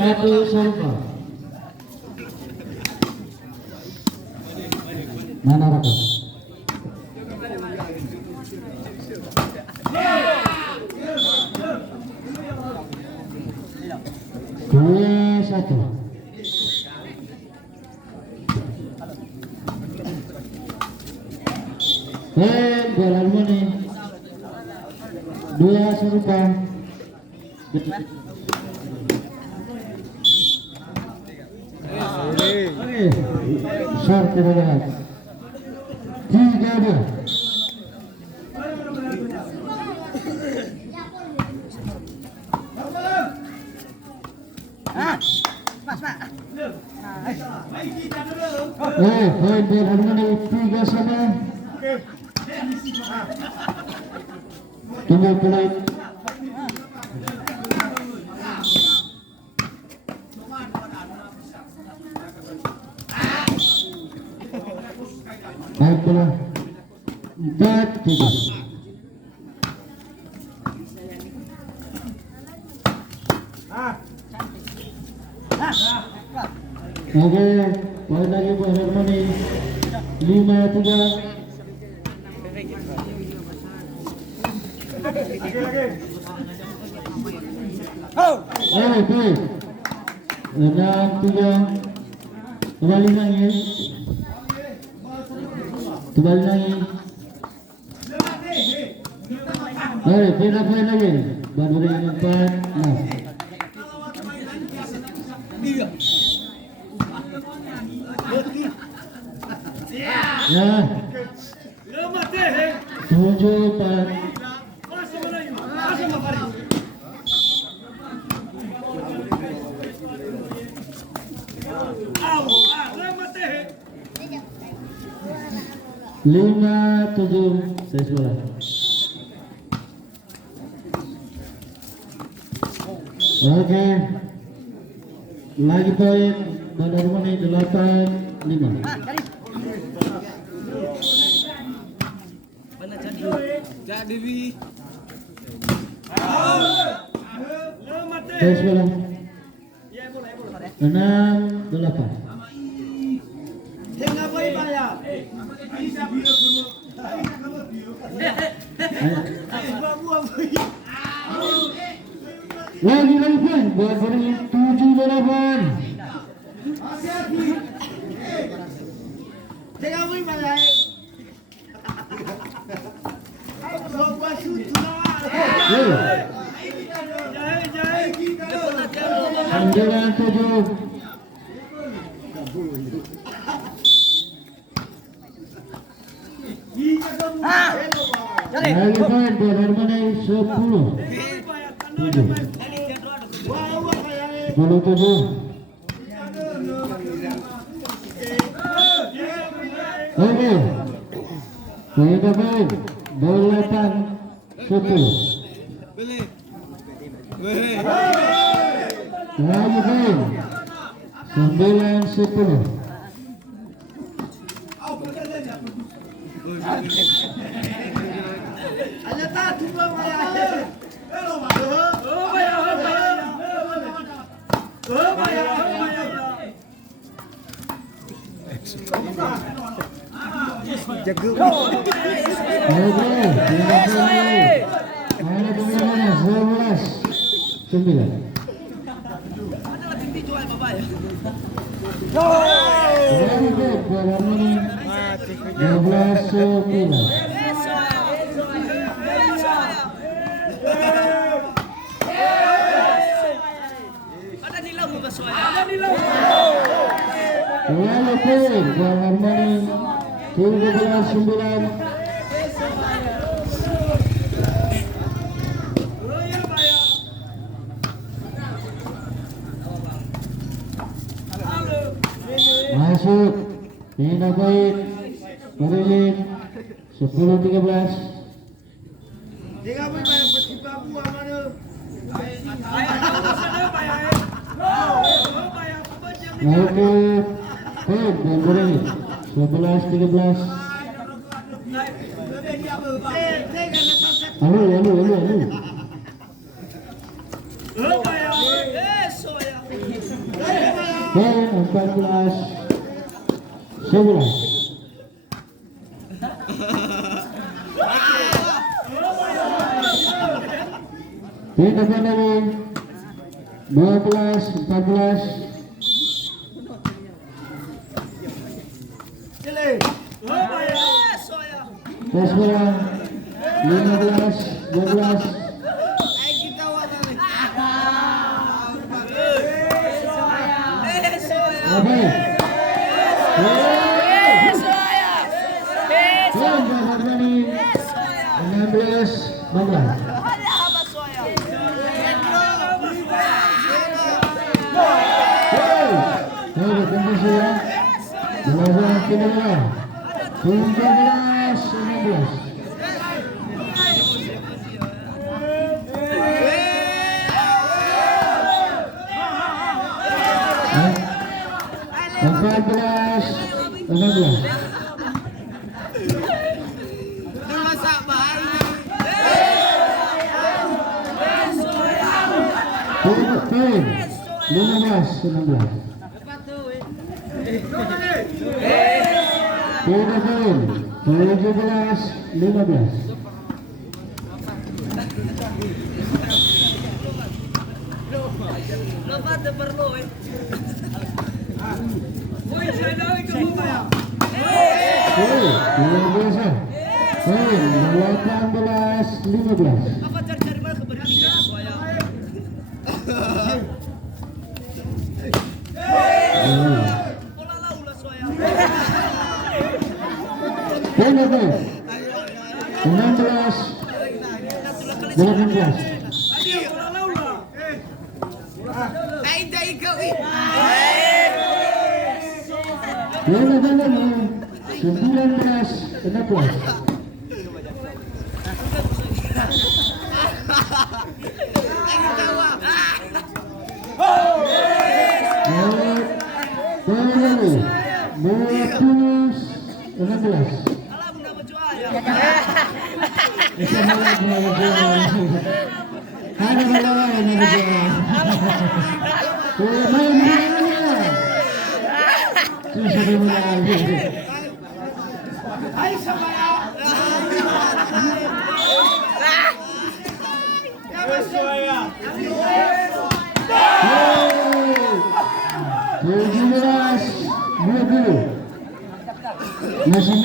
Satu serba. Mana Raka? Dua satu. Gol Harmoni. Dua serupa. Short tidak lewat. 3-2. Poin buat Harmoni 3-1. Tunggu peluit. Baik bola 4-3. Oke, poin lagi buat Harmoni 5-3. Baik. 6-3. Kembali lagi. Poin lagi. Baru yang 4. Ya. 7-4. Lima tujuh sesuai. Oke, lagi poin pada Harmoni 8-5. Jadi Sesuai. 6-8. Lagi poin buat Harmoni 7-8. Sembilan tujuh. Lagi poin buat Harmoni 10-7. 10-7. Oke. Kita poin 8-10. Lagi poin 9-10. jago. Mana pemainnya 11-9. Very good, Harmoni 12-9. Walaupun Harmoni 13-9. Masuk Nina poin Marilyn 10-13. Masuk poin Marilyn 11-13. Halo. 11. Kita kembali 12, 14. Tes bola 15, 12. Apa? Jangan kembali 16, 16.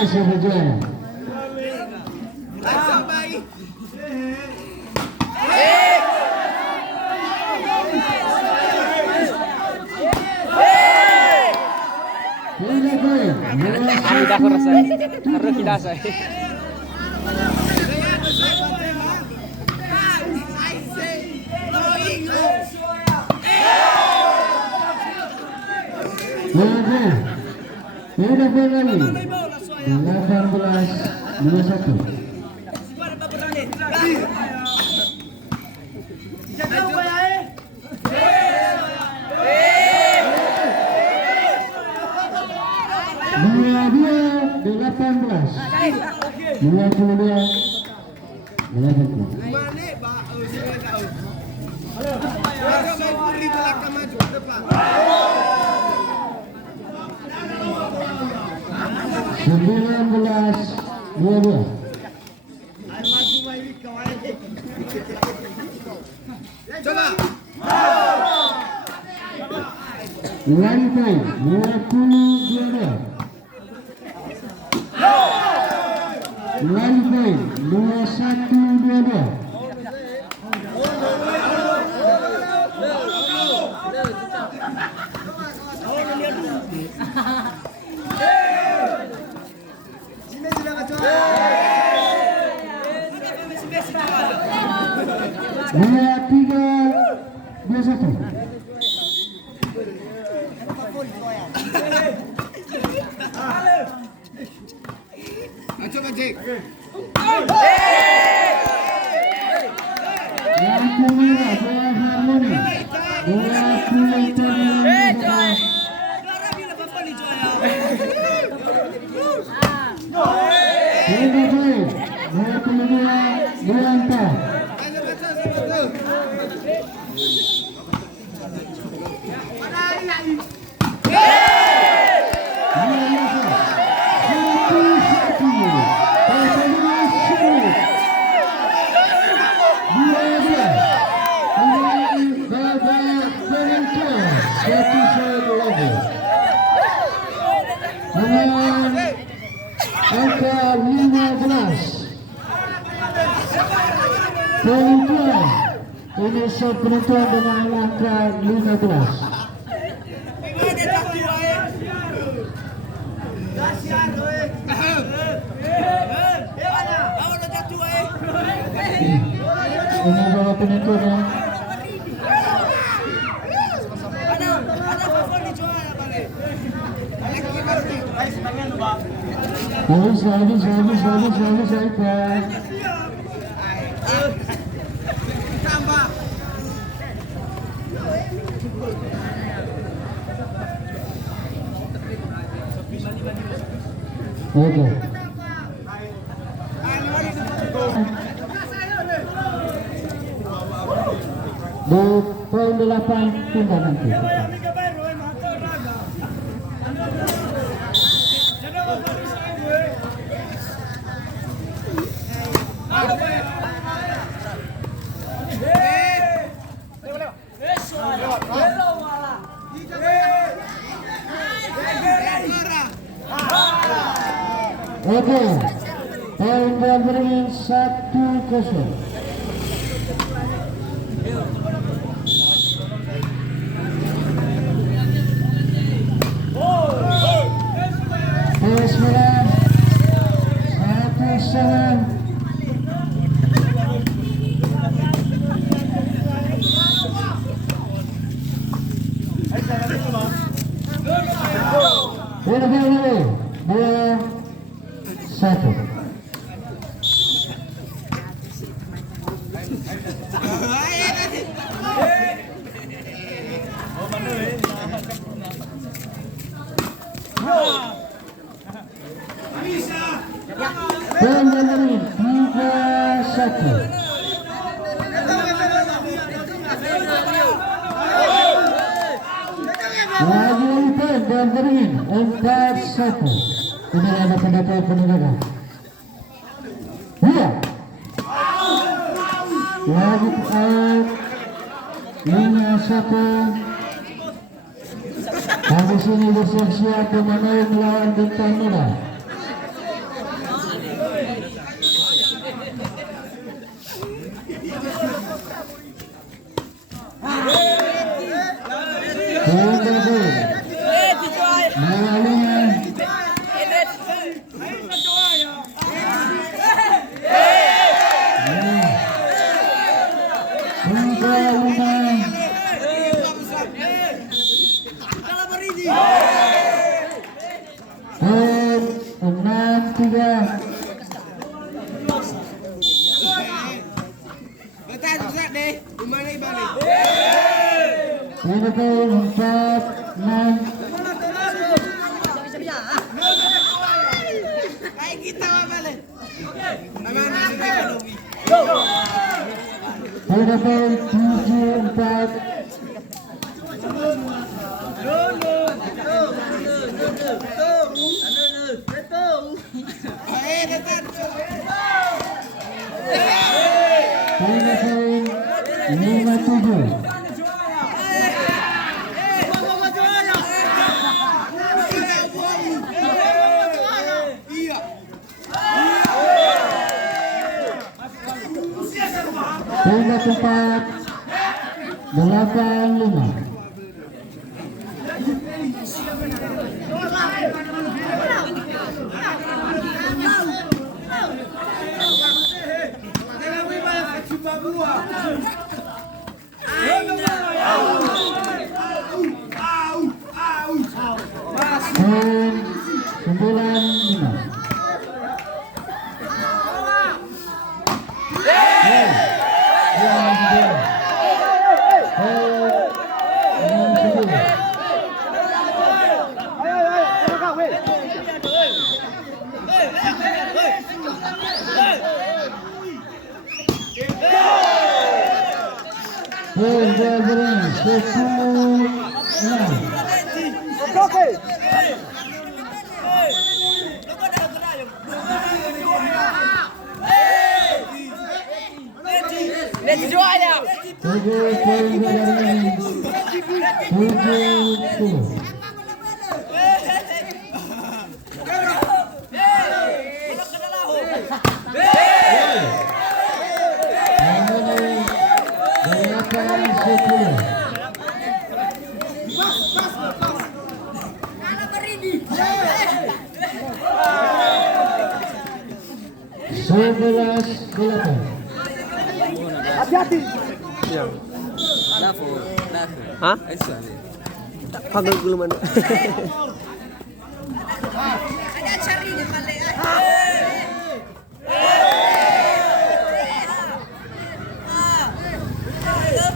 Masih berjalan. Tidak aku rasa, harus tidak saya. Sudah kembali 18-21. Lantai 22. Lantai 21-22. Dua, tiga, 21. Hey! penentuan. Ini set penentuan dengan angka 15. Ini bawa penentuan. Habis. Oke. Di poin 8 pindah nanti. Oke, poin berdiri 1-0. Bismillah, 1-1. Berdiri 2-1. Berdiri 3-1. Lagi berdiri 4-1. Ini ada pendapat penegakan. Iya. Lagi out 5-1. Habis ini bersiap-siap pemain melawan Bintang Muda. Tempat 85. Hati-hati. Iya. Dafur. Hah? Aisyah. Tak panggil dulu mana.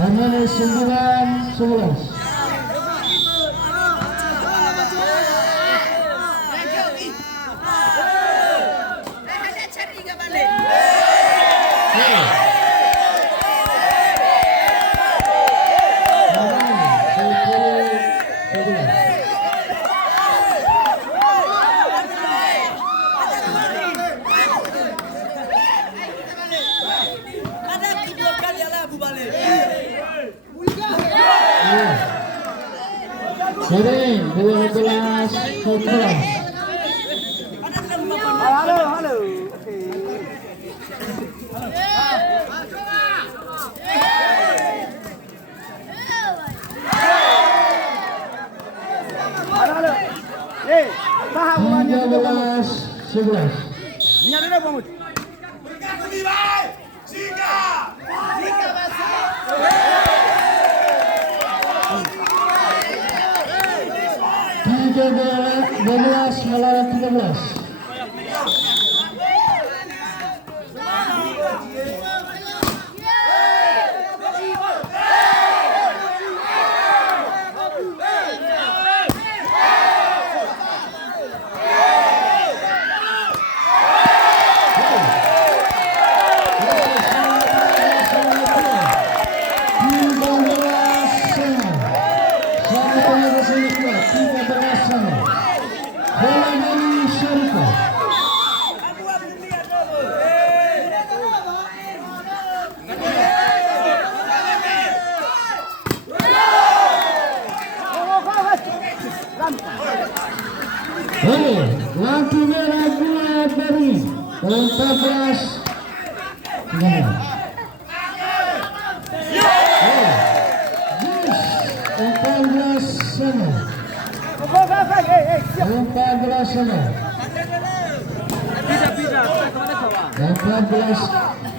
Hanya 9-11. Sering 12-11. Halo. Halo. Tahan bulannya 13-11. Nyari dah bangun. Tiga belas melawan 13. Lampu merah gula dari 14. 14 sama. 14 sama. 14